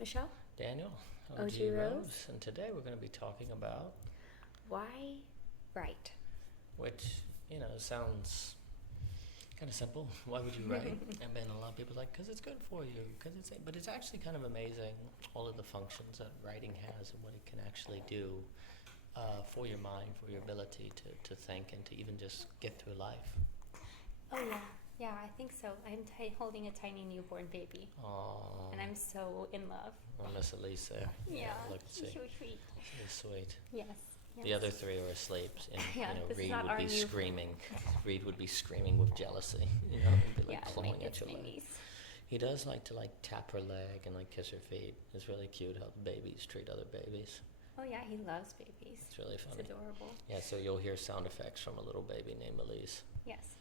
Michelle? Daniel, OG OG Rose? Rose, and today we're going to be talking about, Why write? which, sounds kind of simple. Why would you write? And then a lot of people are like, because it's good for you, but it's actually kind of amazing all of the functions that writing has and what it can actually do for your mind, for your ability to think and to even just get through life. Oh, yeah. Yeah, I think so. I'm holding a tiny newborn baby, Aww. and I'm so in love. I miss Elise there. Yeah, Look, she's see. so sweet. She's sweet. Yes. The other three are asleep, and Yeah, this is Reed not would our be new- screaming. Reed would be screaming with jealousy. He'd be Yeah, clawing my at kids' your leg. babies. He does like to tap her leg and kiss her feet. It's really cute how the babies treat other babies. Oh, yeah, he loves babies. It's really funny. It's adorable. Yeah, so you'll hear sound effects from a little baby named Elise. Yes.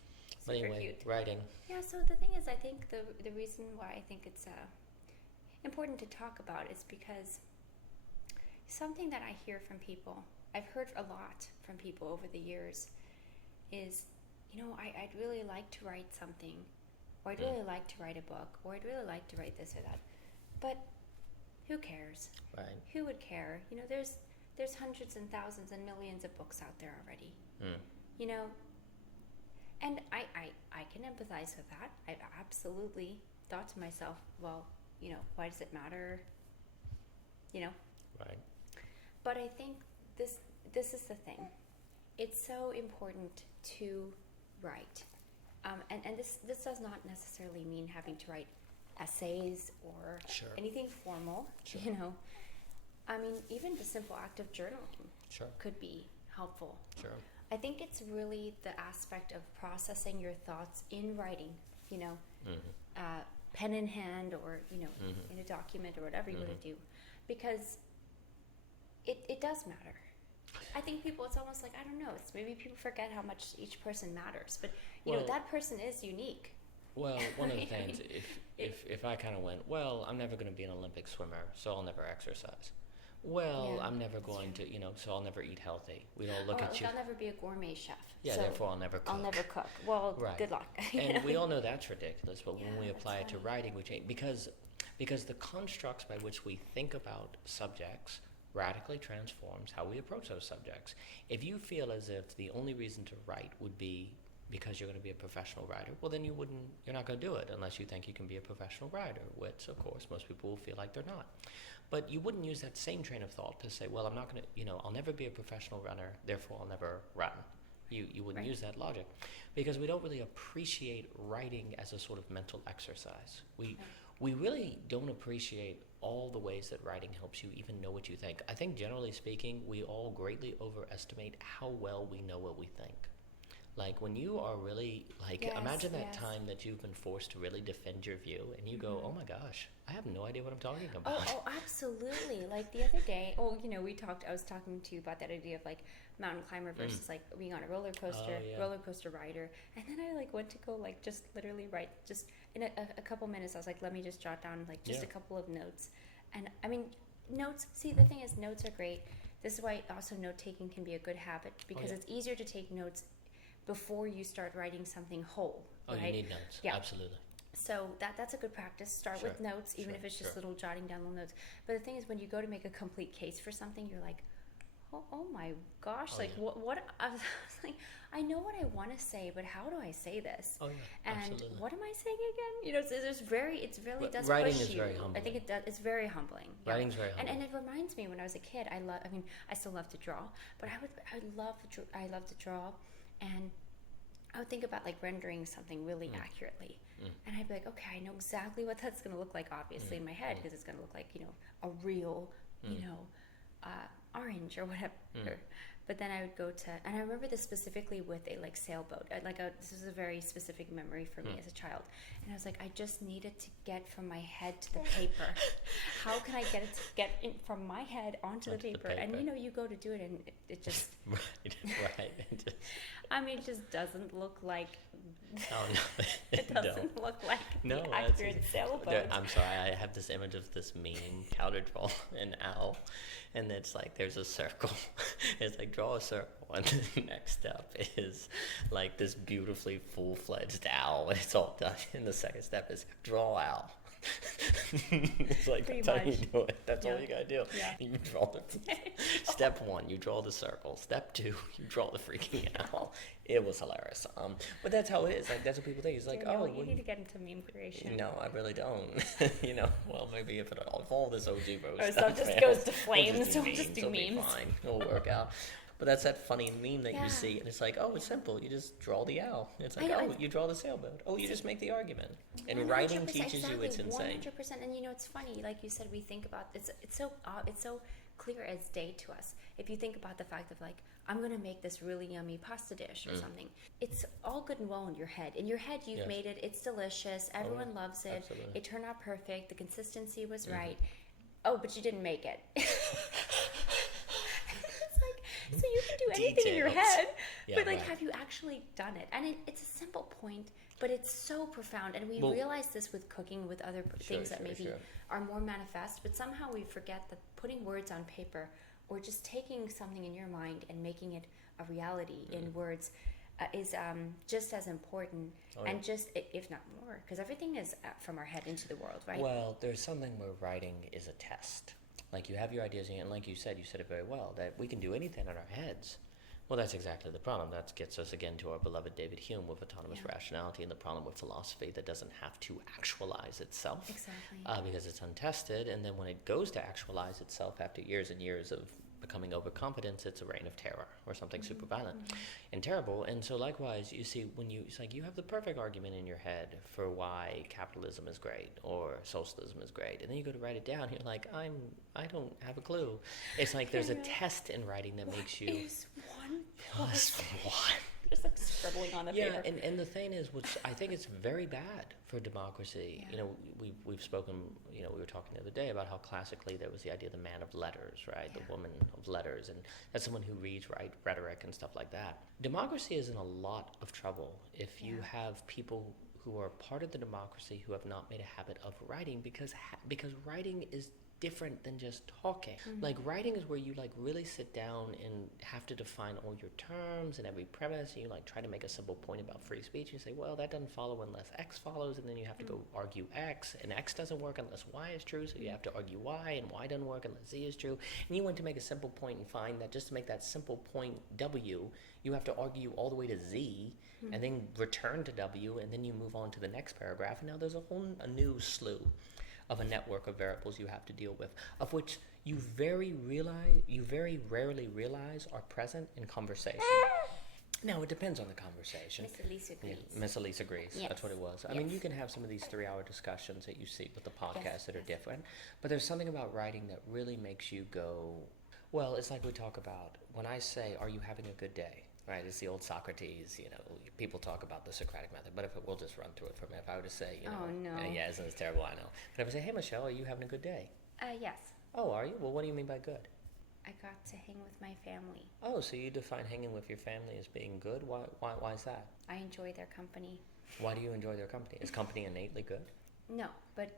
But Super anyway, cute. writing. Yeah, so the thing is, I think the reason why I think it's important to talk about is because something that I hear from people, I've heard a lot from people over the years, is, I'd really like to write something, or I'd really like to write a book, or I'd really like to write this or that, but who cares? Right. Who would care? There's hundreds and thousands and millions of books out there already. And I can empathize with that. I absolutely thought to myself, well, why does it matter? Right. But I think this is the thing. It's so important to write. And this does not necessarily mean having to write essays or Sure. anything formal, Sure. I mean, even the simple act of journaling Sure. could be helpful. Sure. I think it's really the aspect of processing your thoughts in writing, Mm-hmm. pen in hand or, Mhm. in a document or whatever you want Mhm. to do. Because it does matter. I think people, it's almost like, I don't know, it's maybe people forget how much each person matters. But, Well- that person is unique. Well, one of the Right? I things, mean, if I kind of went, well, I'm never going to be an Olympic swimmer, so I'll never exercise. Well, Yeah, I'm never that's going true. to, so I'll never eat healthy. We don't look at you. I'll never be a gourmet chef. Yeah, so therefore I'll never cook. I'll never cook. Well, Right. good luck. And we all know that's ridiculous, but when Yeah, we that's apply it to funny. writing, we change because the constructs by which we think about subjects radically transforms how we approach those subjects. If you feel as if the only reason to write would be because you're going to be a professional writer, well then you're not going to do it unless you think you can be a professional writer, which of course most people will feel like they're not. But you wouldn't use that same train of thought to say, well, I'm not going to, I'll never be a professional runner, therefore I'll never run. You wouldn't Right. use that logic because we don't really appreciate writing as a sort of mental exercise. We really don't appreciate all the ways that writing helps you even know what you think. I think generally speaking, we all greatly overestimate how well we know what we think. Like when you are really Yes, imagine that yes. time that you've been forced to really defend your view and you go, Mhm. oh my gosh, I have no idea what I'm talking Oh, about. absolutely. Like the other day, I was talking to you about that idea of like mountain climber versus like being on a roller coaster, Oh, yeah. roller coaster rider. And then I went to go just literally write just in a couple minutes. I was like, let me just jot down just Yeah. a couple of notes. And I mean, notes, see, the thing is notes are great. This is why also note taking can be a good habit because yeah. it's easier to take notes before you start writing something whole. Oh, right? you need notes. Yeah. Absolutely. So that's a good practice. Start Sure, with notes, even sure, if it's just sure. little jotting down little notes. But the thing is, when you go to make a complete case for something, you're like, oh my gosh, Oh, yeah. what? I was like, I know what I want to say, but how do I say this? Oh yeah, And absolutely. what am I saying again? It really But does writing push is you. very I humbling. think it does. It's very humbling. Yeah. Writing's very And humbling. it reminds me when I was a kid. I still love to draw, but I love to draw, and I would think about rendering something really accurately. Mm. And I'd be like, okay, I know exactly what that's going to look like, obviously, in my head, because it's going to look like, a real, orange or whatever. But then I would go to, and I remember this specifically with a sailboat. This was a very specific memory for me as a child. And I was like, I just needed to get from my head to the paper. How can I get it to get from my head onto the Onto the paper? And paper. you go to do it, and it just, right. I mean, it just doesn't look like. Oh no, It doesn't look like No, the that's- accurate sailboat. I'm sorry, I have this image of this meme, how to draw an owl, and it's there's a circle. It's draw a circle, and the next step is this beautifully full-fledged owl, and it's all done. And the second step is draw owl. It's like, Pretty that's how you much. do it. That's all Yeah. you gotta do. Yeah. You draw the step one, you draw the circle. Step two, you draw the freaking owl. It was hilarious. But that's how it is. Like, that's what people think. It's like, Daniel, oh, you well, need to get into meme creation. no, I really don't. Well, maybe if all this OG bro Or stuff stuff just fails, goes to flames, we'll just do it'll be memes. fine. It'll work out. But that's that funny meme that Yeah. you see, and it's like, oh, it's simple. You just draw the owl. It's like, I know, you draw the sailboat. Oh, you just make the argument. And 100%, writing teaches you it's insane. 100%. And it's funny, like you said, we think about it's so clear as day to us. If you think about the fact of, like, I'm gonna make this really yummy pasta dish or something, it's all good and well in your head. In your head, you've Yes. made it. It's delicious. Everyone loves it. Absolutely. It turned out perfect. The consistency was right. Oh, but you didn't make it. It's like, so you can do anything in your Details. head, Yeah, but, like, right. have you actually done it? And it's a simple point, but it's so profound. And we Well- realize this with cooking, with other things that maybe sure. are more manifest, but somehow we forget that putting words on paper or just taking something in your mind and making it a reality in words is just as important, Oh, and yeah. just, if not more, because everything is from our head into the world, right? Well, there's something where writing is a test. Like, you have your ideas, and like you said it very well, that we can do anything in our heads. Well, that's exactly the problem. That gets us again to our beloved David Hume with autonomous Yeah. rationality, and the problem with philosophy that doesn't have to actualize itself. Exactly. Because it's untested, and then when it goes to actualize itself after years and years of becoming overconfident, it's a reign of terror or something super violent and terrible. And so likewise, you see, it's like you have the perfect argument in your head for why capitalism is great or socialism is great, and then you go to write it down, you're like, I don't have a clue. It's like there's a test in writing that makes you Is one plus one. just like scribbling on the Yeah, paper. and the thing is, which I think it's very bad for democracy. Yeah. We've spoken. We were talking the other day about how classically there was the idea of the man of letters, right? Yeah. The woman of letters, and that's someone who reads, right, rhetoric and stuff like that. Democracy is in a lot of trouble if you Yeah. have people who are part of the democracy who have not made a habit of writing, because writing is different than just talking. Like, writing is where you, like, really sit down and have to define all your terms and every premise, and you, like, try to make a simple point about free speech. You say, well, that doesn't follow unless X follows, and then you have to go argue X, and X doesn't work unless Y is true, so you have to argue Y, and Y doesn't work unless Z is true. And you want to make a simple point and find that just to make that simple point W, you have to argue all the way to Z, and then return to W, and then you move on to the next paragraph, and now there's a new slew of a network of variables you have to deal with, of which you very rarely realize are present in conversation. Now, it depends on the conversation. Miss Elise agrees. Yeah, Miss Elise agrees. Yes. That's what it was. I mean, Yes. you can have some of these 3-hour discussions that you see with the podcasts Yes, that are yes. different, but there's something about writing that really makes you go, well, it's like we talk about, when I say, are you having a good day? Right, it's the old Socrates, people talk about the Socratic method, but we'll just run through it for a minute. If I were to say, Oh, no. yeah, isn't this terrible? I know. But if I say, hey, Michelle, are you having a good day? Yes. Oh, are you? Well, what do you mean by good? I got to hang with my family. Oh, so you define hanging with your family as being good? Why is that? I enjoy their company. Why do you enjoy their company? Is company innately good? No, but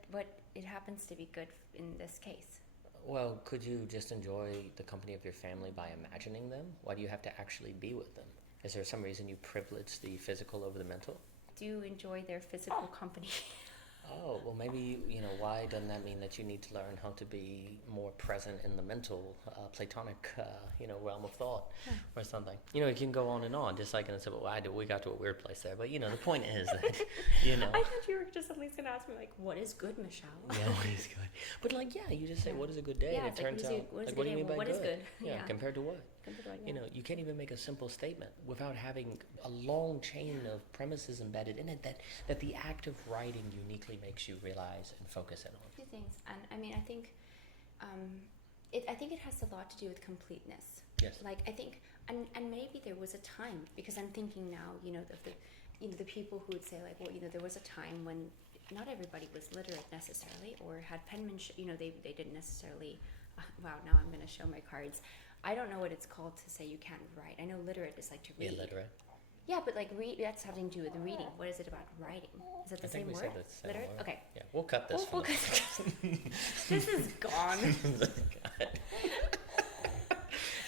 it happens to be good in this case. Well, could you just enjoy the company of your family by imagining them? Why do you have to actually be with them? Is there some reason you privilege the physical over the mental? Do enjoy their physical company. Oh, well, maybe, why doesn't that mean that you need to learn how to be more present in the mental, Platonic, realm of thought or something? You can go on and on, just like in a simple, we got to a weird place there, but, the point is that, I thought you were just at least going to ask me, like, what is good, Michelle? Yeah, what is good? But, you just say, Yeah. what is a good day? Yeah, and it's it like, turns what is out, what is a what good do you day? mean by What good? is good? Yeah, Yeah. compared to what? Compared to what, yeah. You can't even make a simple statement without having a long chain of premises embedded in it that the act of writing uniquely makes you realize and focus in on. Two things, and I mean, I think it has a lot to do with completeness. Yes. Like, I think, and maybe there was a time, because I'm thinking now, of the people who would say, like, well, there was a time when not everybody was literate necessarily, or had penmanship. They didn't necessarily. Wow, now I'm going to show my cards. I don't know what it's called to say you can't write. I know literate is like to read. Illiterate. Yeah, but like read, that's having to do with reading. What is it about writing? Is it the I think same we word? said that's the same Literate? word. Okay. Yeah, we'll cut this. We'll from cut this is gone.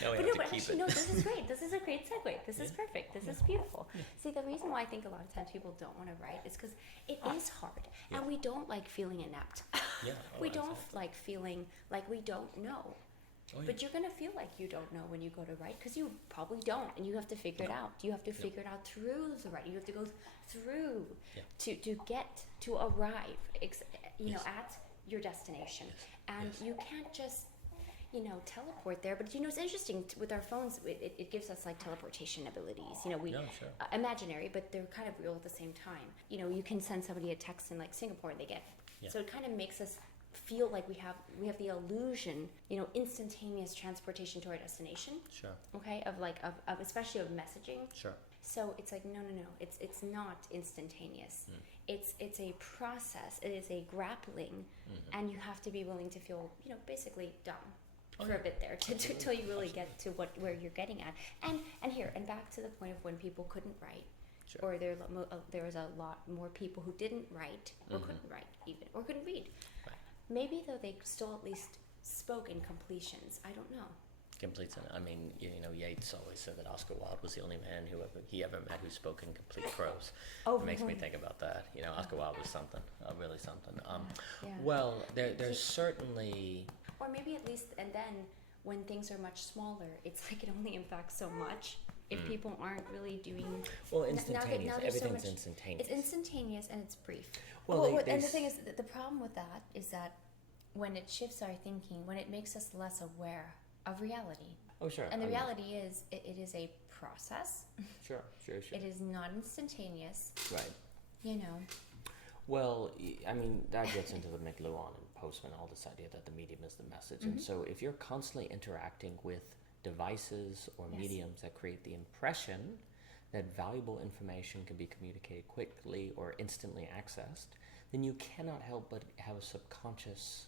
No, we But have no, but to keep actually, it. no, this is great. This is a great segue. This is Yeah. perfect. This is beautiful. See, the reason why I think a lot of times people don't want to write is because it is hard, Yeah. and we don't like feeling inept. Yeah. We don't like feeling like we don't know. Oh, yeah. But you're gonna feel like you don't know when you go to write because you probably don't, and you have to figure it out. You have to figure it out through the writing. You have to go through Yeah. to get to arrive, Yes. at your destination. And Yes. you can't just teleport there. But it's interesting with our phones. It gives us like teleportation abilities. We Yeah, sure. imaginary, but they're kind of real at the same time. You can send somebody a text in like Singapore and they get. Yeah. So it kind of makes us feel like we have the illusion, instantaneous transportation to our destination. Sure. Okay, of especially of messaging. Sure. So it's like no, it's not instantaneous. It's a process. It is a grappling, and you have to be willing to feel basically dumb for a bit there till you really get to where you're getting at. And back to the point of when people couldn't write. Sure. Or there was a lot more people who didn't write or couldn't write even or couldn't read. Right. Maybe though they still at least spoke in completions. I don't know. Complete. I mean, Yeats always said that Oscar Wilde was the only man he ever met who spoke in complete prose. Oh, It makes me really? think about that. Oscar Wilde was something, really something. Yeah. Well, there's certainly. Or maybe at least, and then when things are much smaller, it's like it only impacts so much if people aren't really doing. Well, now instantaneous. there's so Everything's much- instantaneous. It's instantaneous and it's brief. Well, And the thing is, the problem with that is that when it shifts our thinking, when it makes us less aware of reality, Oh, sure. and the I mean, reality is, it is a process. Sure. It is not instantaneous. Right. Well, I mean, that gets into the McLuhan and Postman, all this idea that the medium is the message. And so if you're constantly interacting with devices or Yes. mediums that create the impression that valuable information can be communicated quickly or instantly accessed, then you cannot help but have a subconscious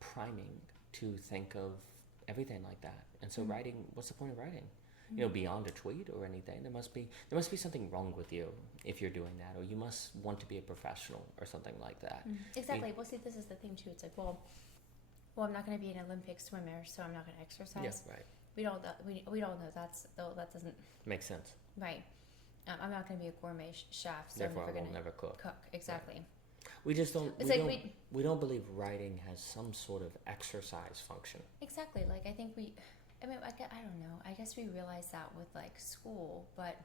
priming to think of everything like that. And so writing, what's the point of writing? Beyond a tweet or anything, there must be something wrong with you if you're doing that, or you must want to be a professional or something like that. Exactly. Well, see, this is the thing too. It's like, well, I'm not going to be an Olympic swimmer, so I'm not going to exercise. Yes, right. We don't know that doesn't Makes sense. right. I'm not going to be a gourmet chef, so Therefore, I'm I never will going never cook. to cook. Exactly. We just don't. It's we like don't. We don't believe writing has some sort of exercise function. Exactly. Like I think I don't know. I guess we realize that with like school, but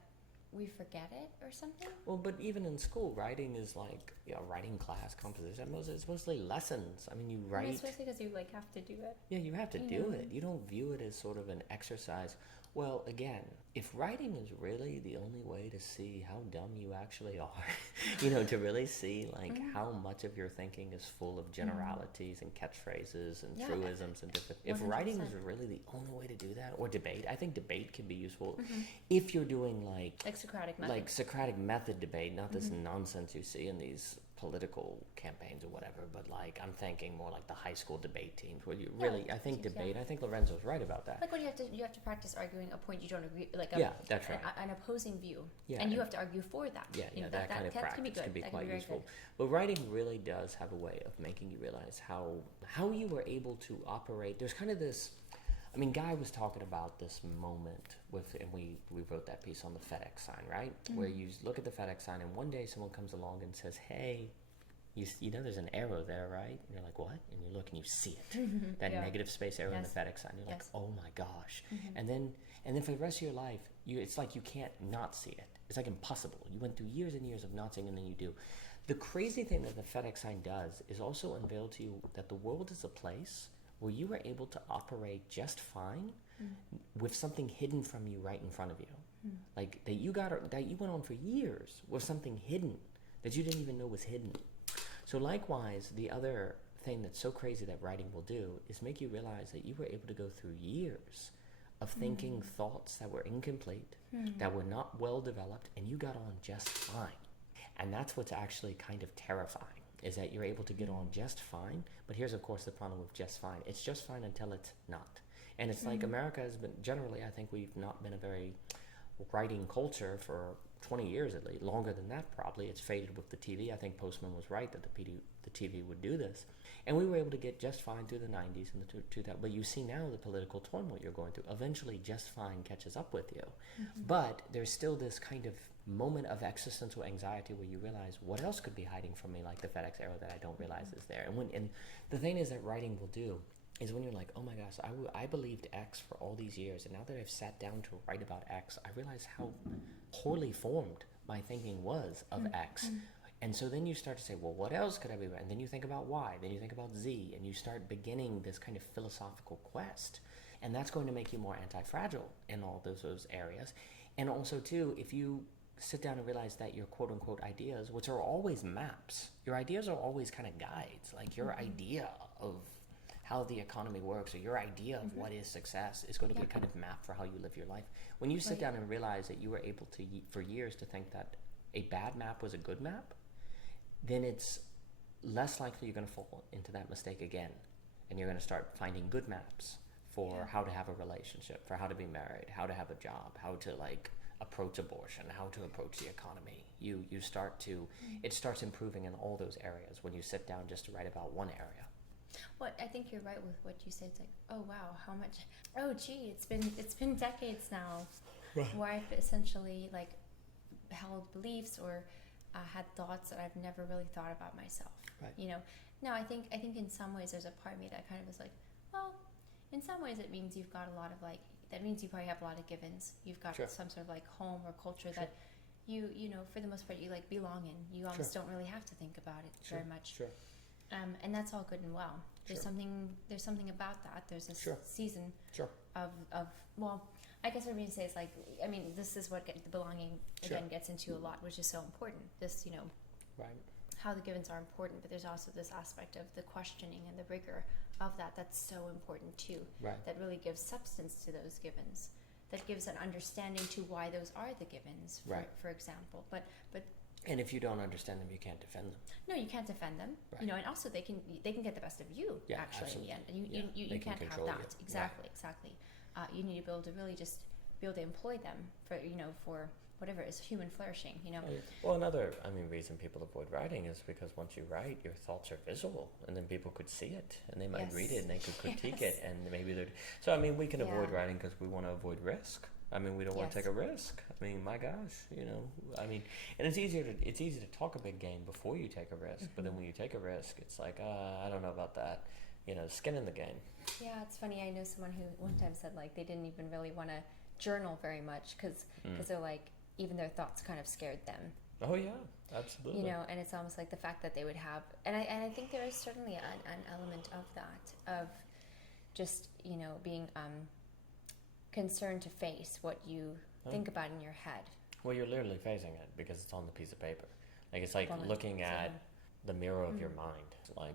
we forget it or something. Well, but even in school, writing is like writing class, composition. It's mostly lessons. I mean, you write. Especially because you like have to do it. Yeah, you have to You do know. it. You don't view it as sort of an exercise. Well, again, if writing is really the only way to see how dumb you actually are, to really see like how much of your thinking is full of generalities and catchphrases and Yeah. truisms and different. If writing is 100%. really the only way to do that, or debate, I think debate can be useful if you're doing like Socratic method. like Socratic method debate, not this nonsense you see in these political campaigns or whatever, but like I'm thinking more like the high school debate teams where you really, I think yeah. debate, I think Lorenzo's right about that. like when you have to practice arguing a point you don't agree, like Yeah, that's right. an opposing view, Yeah, and you and- have to argue for that. Yeah, that kind of can be practice good. can be That quite very useful. good. But writing really does have a way of making you realize how you were able to operate. There's kind of this, I mean, Guy was talking about this moment and we wrote that piece on the FedEx sign, right? Where you look at the FedEx sign and one day someone comes along and says, hey, you know there's an arrow there, right? And you're like, what? And you look and you see it. That Yeah. negative space arrow in Yes. the FedEx sign. You're like, Yes. oh my gosh. And then for the rest of your life, it's like you can't not see it. It's like impossible. You went through years and years of not seeing, and then you do. The crazy thing that the FedEx sign does is also unveil to you that the world is a place where you were able to operate just fine with something hidden from you right in front of you. Like that you went on for years with something hidden that you didn't even know was hidden. So likewise, the other thing that's so crazy that writing will do is make you realize that you were able to go through years of thinking thoughts that were incomplete, that were not well developed, and you got on just fine. And that's what's actually kind of terrifying, is that you're able to get on just fine. But here's, of course, the problem with just fine. It's just fine until it's not. And it's like America has been, generally, I think we've not been a very writing culture for 20 years at least, longer than that probably. It's faded with the TV. I think Postman was right that the the TV would do this. And we were able to get just fine through the 90s and the 2000s. But you see now the political turmoil you're going through. Eventually, just fine catches up with you. But there's still this kind of moment of existential anxiety where you realize, what else could be hiding from me, like the FedEx arrow that I don't realize is there. And the thing is that writing will do is when you're like, oh my gosh, I believed X for all these years, and now that I've sat down to write about X, I realize how poorly formed my thinking was of X. And so then you start to say, well, what else could I be? And then you think about Y, then you think about Z, and you start beginning this kind of philosophical quest. And that's going to make you more anti-fragile in all those areas. And also, too, if you sit down and realize that your quote-unquote ideas, which are always maps, your ideas are always kind of guides. Like your idea of how the economy works, or your idea of what is success, is going to be a kind of map for how you live your life. When you sit down and realize that you were able to, for years, to think that a bad map was a good map, then it's less likely you're going to fall into that mistake again. And you're going to start finding good maps for how to have a relationship, for how to be married, how to have a job, how to approach abortion, how to approach the economy. You start to, it starts improving in all those areas when you sit down just to write about one area. Well, I think you're right with what you said. It's like, oh wow, how much? Oh gee, it's been decades now, where I've essentially held beliefs or had thoughts that I've never really thought about myself. Right. No, I think in some ways there's a part of me that kind of was like, well, in some ways it means you've got a lot of that means you probably have a lot of givens. You've got some sort of home or culture that you for the most part you belong in. You almost don't really have to think about it very much. Sure. And that's all good and well. There's something about that. There's this season of well, I guess what I mean to say is this is what the belonging again gets into a lot, which is so important. This right. How the givens are important, but there's also this aspect of the questioning and the rigor of that's so important too. Right. That really gives substance to those givens. That gives an understanding to why those are the givens. For example, but. And if you don't understand them, you can't defend them. No, you can't defend them. Right. And also they can get the best of you. Actually, absolutely. in the end, and you can't have that. You. Exactly. You need to be able to really just be able to employ them for whatever is human flourishing. Well, another reason people avoid writing is because once you write, your thoughts are visible, and then people could see it, and they might read it, and they could critique it, and maybe they're. So we can avoid writing because we want to avoid risk. We don't want to take a risk. My gosh, and it's easy to talk a big game before you take a risk, but then when you take a risk, it's like, I don't know about that. Skin in the game. Yeah, it's funny. I know someone who one time said they didn't even really want to journal very much because they're even their thoughts kind of scared them. Oh yeah, absolutely. And it's almost like the fact that they would have, and I think there is certainly an element of that, of just being concerned to face what you think about in your head. Well, you're literally facing it because it's on the piece of paper. It's like looking at the mirror of your mind.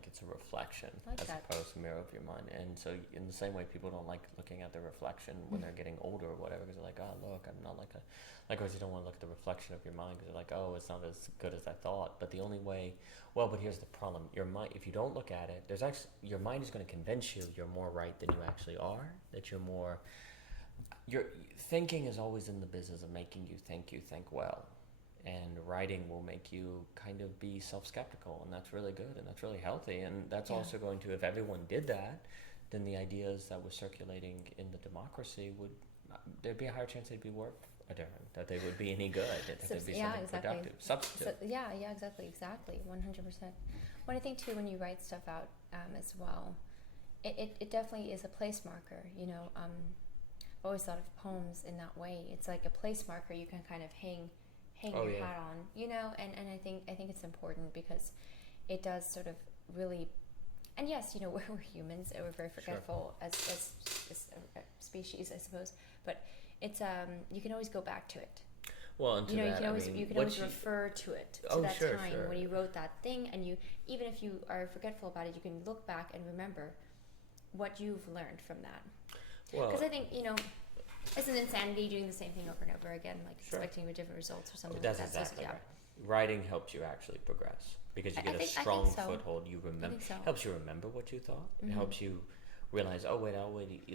It's a reflection opposed to mirror of your mind. And so in the same way, people don't like looking at the reflection when they're getting older or whatever, because they're like, oh, look, I'm not likewise, you don't want to look at the reflection of your mind because they're like, oh, it's not as good as I thought. But the only way, but here's the problem. Your mind, if you don't look at it, your mind is going to convince you you're more right than you actually are, that your thinking is always in the business of making you think well. And writing will make you kind of be self-skeptical, and that's really good, and that's really healthy. And that's also going to, if everyone did that, then the ideas that were circulating in the democracy there'd be a higher chance they'd be worth a darn, that they would be any good, that they'd be something productive, substantive. Exactly, 100%. Well, I think too, when you write stuff out as well, it definitely is a place marker. I've always thought of poems in that way. It's like a place marker you can kind of hang your hat on, and I think it's important because it does sort of really, and yes, we're humans and we're very forgetful as a species, I suppose, but it's you can always go back to it. Well, and to you can always refer to it, to that time sure. when you wrote that thing, and even if you are forgetful about it, you can look back and remember what you've learned from that. Because I think it's an insanity doing the same thing over and over again, expecting different results or something. That's like that. exactly right. Writing helps you actually progress because you get a strong foothold. You remember, helps you remember what you thought. It helps you realize, oh wait,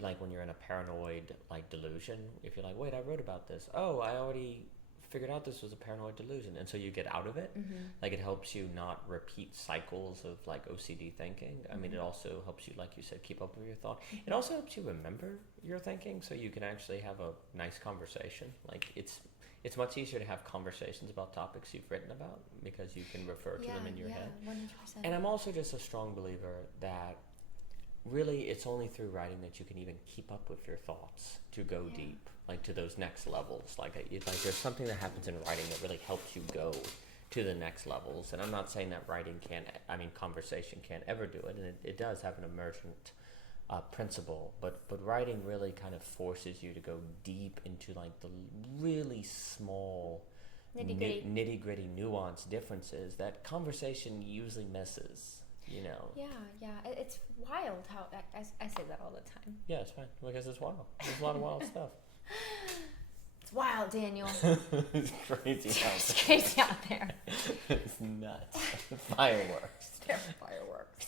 like when you're in a paranoid delusion, if you're like, wait, I wrote about this. Oh, I already figured out this was a paranoid delusion, and so you get out of it. Like, it helps you not repeat cycles of like OCD thinking. I mean, it also helps you, like you said, keep up with your thought. It also helps you remember your thinking, so you can actually have a nice conversation. Like, it's much easier to have conversations about topics you've written about because you can refer to them in your head. 100%. And I'm also just a strong believer that really it's only through writing that you can even keep up with your thoughts to go deep, like to those next levels. Like there's something that happens in writing that really helps you go to the next levels. And I'm not saying that conversation can't ever do it, and it does have an emergent principle, but writing really kind of forces you to go deep into like the really small nitty gritty nuanced differences that conversation usually misses. You know. Yeah. It's wild how I say that all the time. Yeah, it's fine because it's wild. There's a lot of wild stuff. It's wild, Daniel. It's crazy out there. It's crazy out there. It's nuts. Fireworks. There are fireworks.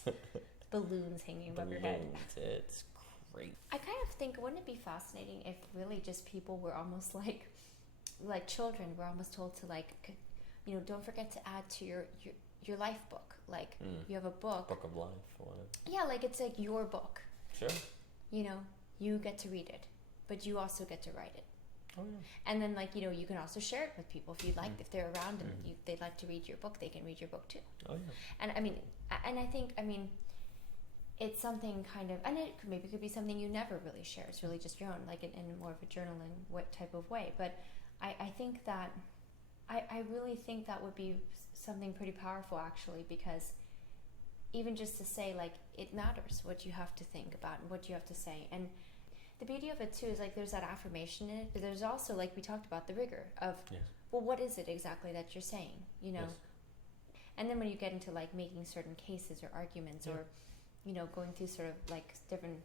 Balloons hanging above your head. It's great. I kind of think, wouldn't it be fascinating if really just people were almost like children were almost told to like, you know, don't forget to add to your life book. Like, you have a book of life or whatever. Yeah, like it's like your book. Sure. You know, you get to read it, but you also get to write it. Oh yeah. And then, like, you know, you can also share it with people if you'd like. If they're around and they'd like to read your book, they can read your book too. Oh yeah. And I mean, it's something kind of, and it could be something you never really share. It's really just your own, like in more of a journaling type of way. But I think that I really think that would be something pretty powerful, actually, because even just to say, like, it matters what you have to think about and what you have to say. And the beauty of it too is, like, there's that affirmation in it, but there's also, like we talked about, the rigor of, well, what is it exactly that you're saying, you know? And then when you get into like making certain cases or arguments or, you know, going through sort of like different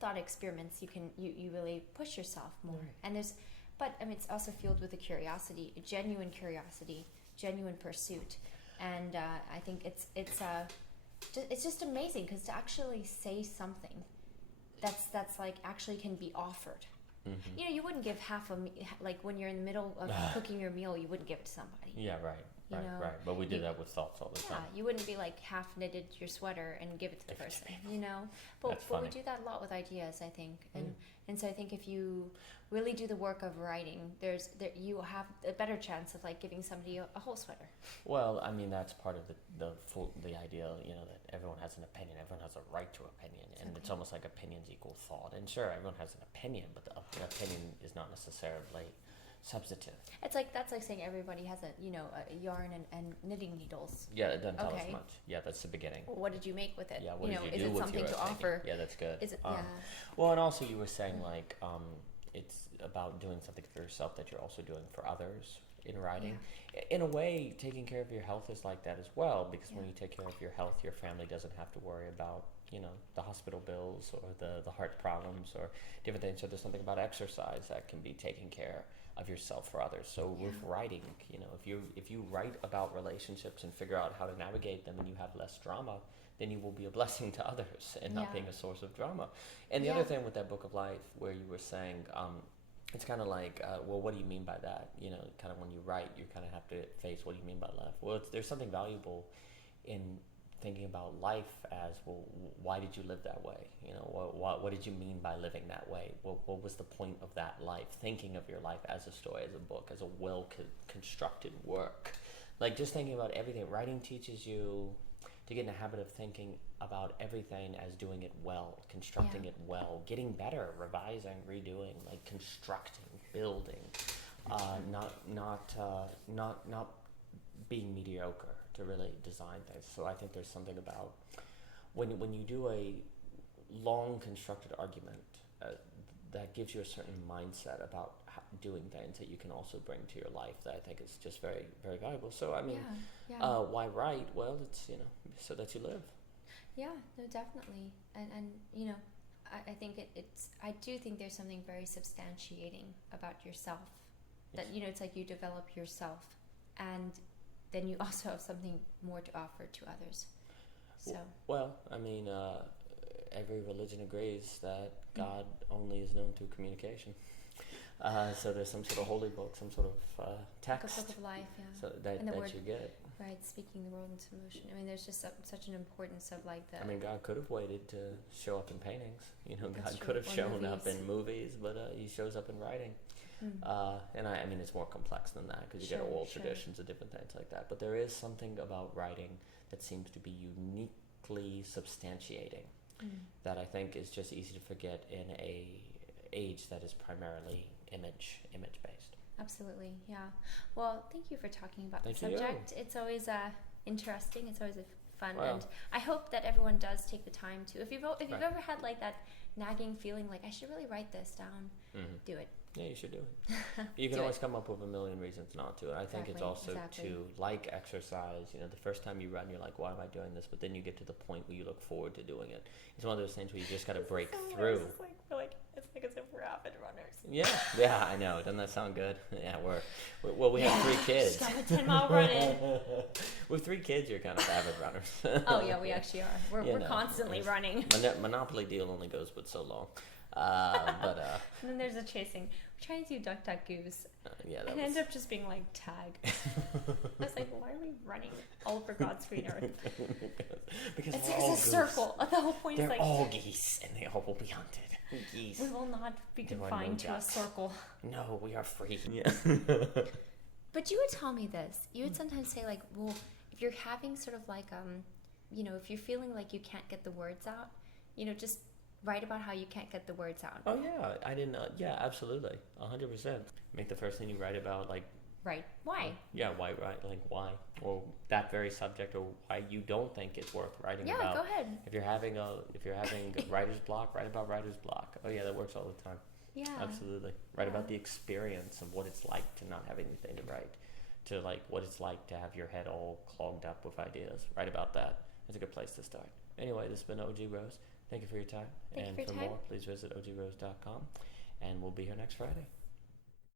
thought experiments, you really push yourself more. And but I mean, it's also fueled with a curiosity, a genuine curiosity, genuine pursuit. And I think it's just amazing, because to actually say something that's like actually can be offered. You know, you wouldn't give like when you're in the middle of cooking your meal, you wouldn't give it to somebody. Yeah, right. Right. But we do that with thoughts all the time. Yeah, you wouldn't be like half knitted your sweater and give it to the person, you know? But we do that a lot with ideas, I think. And so I think if you really do the work of writing, you have a better chance of like giving somebody a whole sweater. Well, I mean, that's part of the idea, you know, that everyone has an opinion, everyone has a right to opinion, and it's almost like opinions equal thought. And sure, everyone has an opinion, but an opinion is not necessarily substantive. That's like saying everybody has a yarn and knitting needles. Yeah, it doesn't tell us much. Yeah, that's the beginning. Well, what did you make with it? Yeah, what did you do is it with something your to thinking? offer? Yeah, that's good. Is it? Well, and also you were saying like it's about doing something for yourself that you're also doing for others in writing. Yeah. In a way, taking care of your health is like that as well, because when you take care of your health, your family doesn't have to worry about, you know, the hospital bills or the heart problems or different things. So there's something about exercise that can be taking care of yourself for others. So with writing, you know, if you write about relationships and figure out how to navigate them, and you have less drama, then you will be a blessing to others and not being a source of drama. And the other thing with that book of life, where you were saying, it's kind of like, well, what do you mean by that? You know, kind of when you write, you kind of have to face, what do you mean by life? Well, there's something valuable in thinking about life as, well, why did you live that way? You know, what did you mean by living that way? What was the point of that life? Thinking of your life as a story, as a book, as a well-constructed work. Like, just thinking about everything. Writing teaches you to get in the habit of thinking about everything as doing it well, constructing it well, getting better, revising, redoing, like constructing, building, not being mediocre, to really design things. So I think there's something about when you do a long constructed argument that gives you a certain mindset about doing things that you can also bring to your life, that I think is just very, very valuable. So I mean, why write? Well, it's, you know, so that you live. Yeah, no, definitely. And you know, I think I do think there's something very substantiating about yourself, that, you know, it's like you develop yourself, and then you also have something more to offer to others. So. Well, I mean, every religion agrees that God only is known through communication. So there's some sort of holy book, some sort of Like a text book of life, yeah. so that, And the that word- you get. Right, speaking the world into motion. I mean, there's just such an importance of like the. I mean, God could have waited to show up in paintings. You know, That's God true. could have Or shown up movies. in movies, but he shows up in writing. And I mean, it's more complex than that because you get Sure, oral sure. traditions and different things like that. But there is something about writing that seems to be uniquely substantiating that I think is just easy to forget in a age that is primarily image based. Absolutely, yeah. Well, thank you for talking about Thank the you. subject. It's always interesting. It's always fun, Well- and I hope that everyone does take the time to. If you've Right. ever had like that nagging feeling, like I should really write this down, do it. Yeah, you should do it. You can Do always it. come up with a million reasons not to. And I think it's also Exactly. to like exercise. You know, the first time you run, you're like, why am I doing this? But then you get to the point where you look forward to doing it. It's one of those things where you just got to break through. It's like as if we're avid runners. Yeah, I know. Doesn't that sound good? Yeah, well, we have 3 kids. Just got a 10-mile run in. With 3 kids, you're kind of avid runners. Oh yeah, we actually are. We're You we're know, constantly it's- running. Monopoly deal only goes but so long. And then there's a chasing. We're trying to do Duck Duck Goose, Yeah, that and it was. ends up just being like tag. I was like, why are we running all over God's green earth? because It's we're all a geese. circle. The whole point They're is like all geese, and they all will be hunted. Geese. we will not be There are no confined to a ducks. circle. No, we are free. Yeah. But you would tell me this. You would sometimes say like, well, if you're having sort of like you know, if you're feeling like you can't get the words out, you know, just write about how you can't get the words out. Oh yeah, I didn't. Yeah, absolutely, 100%. Make the first thing you write about like. Right. Why? Yeah, why write? Like why, or that very subject, or why you don't think it's worth writing Yeah, about. go ahead. If you're having writer's block, write about writer's block. Oh yeah, that works all the time. Yeah. Absolutely. Write Yeah. about the experience of what it's like to not have anything to write, to like what it's like to have your head all clogged up with ideas. Write about that. That's a good place to start. Anyway, this has been OG Rose. Thank you for your time. Thank you And for your for time. more, please visit ogrose.com. And we'll be here next Friday.